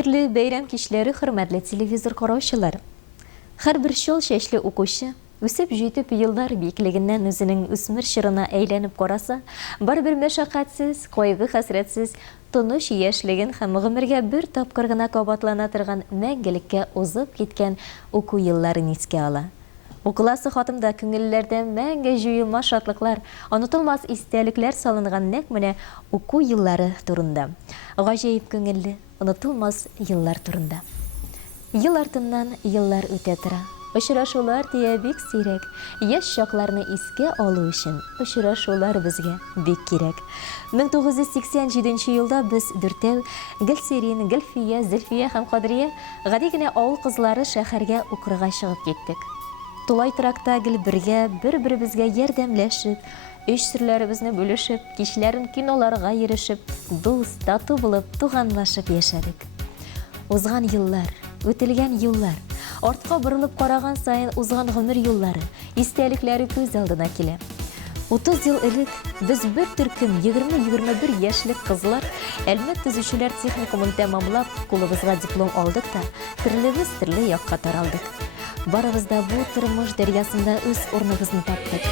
Хайырлы бәйрәм кичләре, хөрмәтле телевизор караучылар. Һәрбер шул шәчле укучы үсеп җитеп еллар биеклегеннән үзенең үсмер чорына әйләнеп караса, барбер мәшәкатьсез, кайгы хәсрәтсез, тыныч яшьлеген һәм гомергә бер тапкыр гына кабатлана торган мәңгелеккә узып киткән уку елларын искә ала. Укыласы хатымда күңелләрдә мәңге җыелма шатлыклар, онытылмас истәлекләр салынган нәкъ менә уку еллары турында. Гаҗәеп күңелле, онытылмас еллар турында. Ел артыннан еллар үтә тора. Очрашулар тия бик сирәк. Яшь чакларны искә алу өчен очрашулар безгә бик кирәк. 1987 елда без дүртәү Гөлсерин, Гөлфия, Зөлфия һәм Кадрия гади генә авыл кызлары шәһәргә укырга чыгып киттек. Тулай тракта гел бергә, бер-беребезгә ярдәмләшеп, эш серләребезне бүлешеп, кичләрен киноларга йөрешеп, дус, тату булып, туганлашып яшәдек. Узган еллар, үтелгән еллар, артка борылып караган сайын узган гомер юллары, истәлекләре күз алдына килә. 30 ел элек без бер төркем 20-21 яшьлек кызлар Әлмәт төзүчеләр техникумын тәмамлап, кулыбызга диплом алдык та, төрлебез төрле якка таралдык. Барыбыз да бу тормыш дәрьясында үз урныбызны таптык.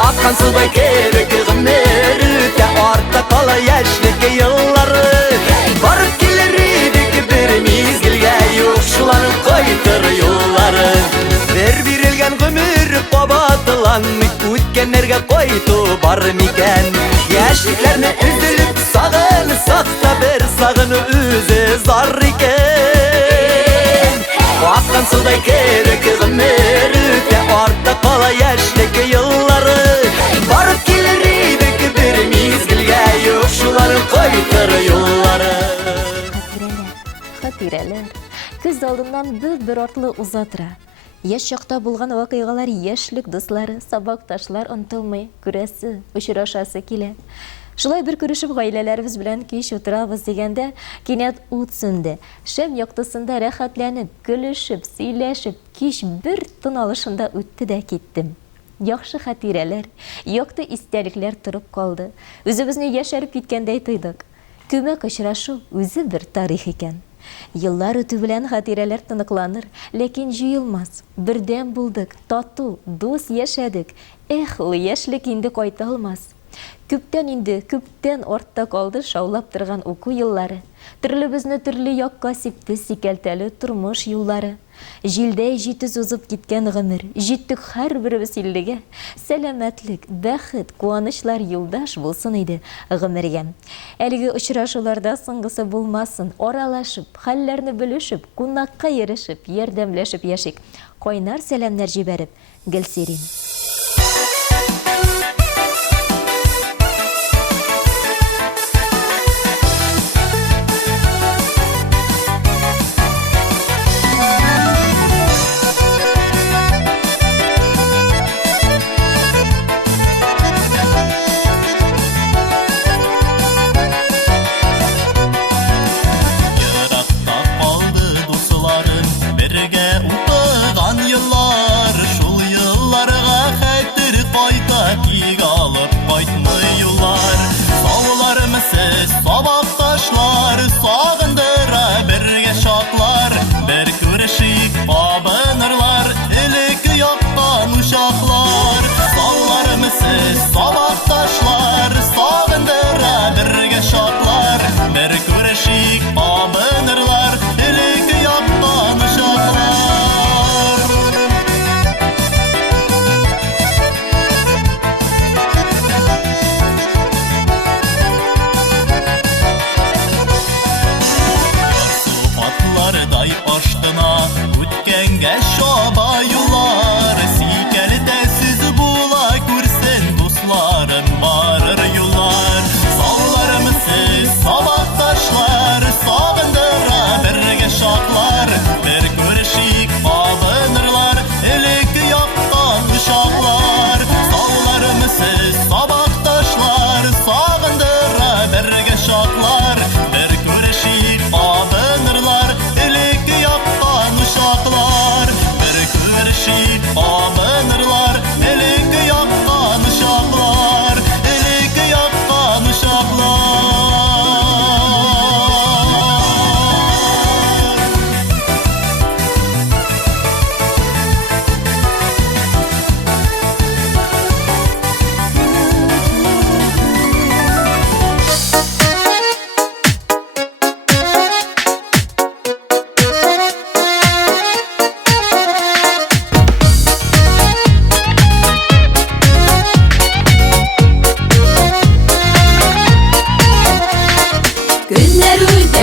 Аккан субай керек гомер үтә, артта кала яшьлек еллары. Барып килер идек бер мизгелгә, юк шуларның кайтыр юллары. Бер бирелгән гомер кабатланмый, үткәннәргә кайту бар микән? Яшьлекләрне өзелеп сагынсак та, бер сагыну үзе зар икән. Аккан судай керек гомер үтә, артта кала яшьлек еллары. Барып килер идек бер мизгелгә, юк шуларның кайтыр юллары. Хатирәләр, күз алдыннан бер артлы уза тора. Яшь чакта булган вакыйгалар, яшьлек дуслары, сабакташлар онытылмый, күрәсе, очрашасы килә. Шулай бер күрешеп гаиләләребез белән кич утырабыз дигәндә, кинәт ут сүнде. Шәм яктысында рәхәтләнеп, көлешеп, сөйләшеп, кич бер тын алышында үтте дә киттем. Яхшы хатирәләр, якты истәлекләр торып калды. Үзебезне яшәреп киткәндәй тойдык. Күмәк очрашу үзе бер тарих икән. Еллар үтү белән хатирәләр тыныкланыр, ләкин җыелмас. Бердәм булдык, тату, дус яшәдек. Ул яшьлек инде кайта алмас. Күптән артта калды шаулап торган уку еллары. Төрлебезне төрле якка сипте сикәлтәле тормыш юллары. Җилдәй җитез узып киткән гомер, җиттек һәрберебез иллегә. Сәламәтлек, бәхет, куанычлар юлдаш булсын иде гомергә. Әлеге очрашуларда соңгысы булмасын, аралашып, хәлләрне белешеп, кунакка йөрешеп, ярдәмләшеп яшик. Кайнар сәламнәр җибәреп, Гөлсерин.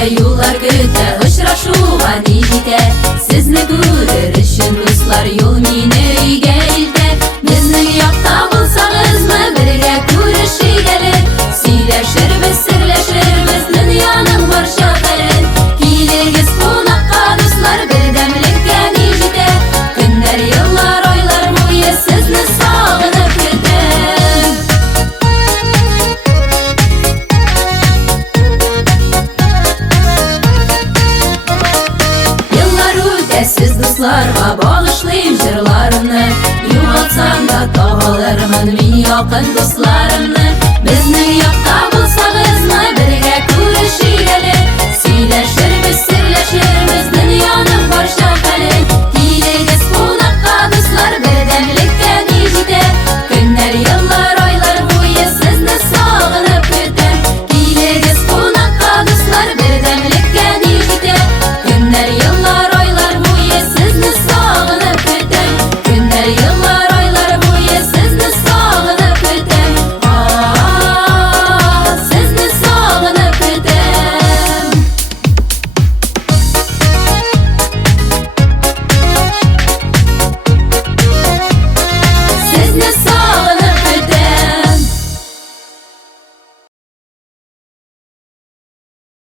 Yollar kötü uçraşuğa niyete Sizni görür üçün dostlar yol meni uyga ilde Bizning yoqda bo'lsangizmi birga ko'rishi gelir Siylaşırmız sirlaşırmız dünyanın barşaların Kiylegiz qonaqqa dostlar birdamlikka niyete Günler yıllar oylar bo'yi sizni sog'inib kutar Siz dostlarga bağışlayın jırlarımni Yo'qolsam da topolirman men yaqin dostlarimni Bizning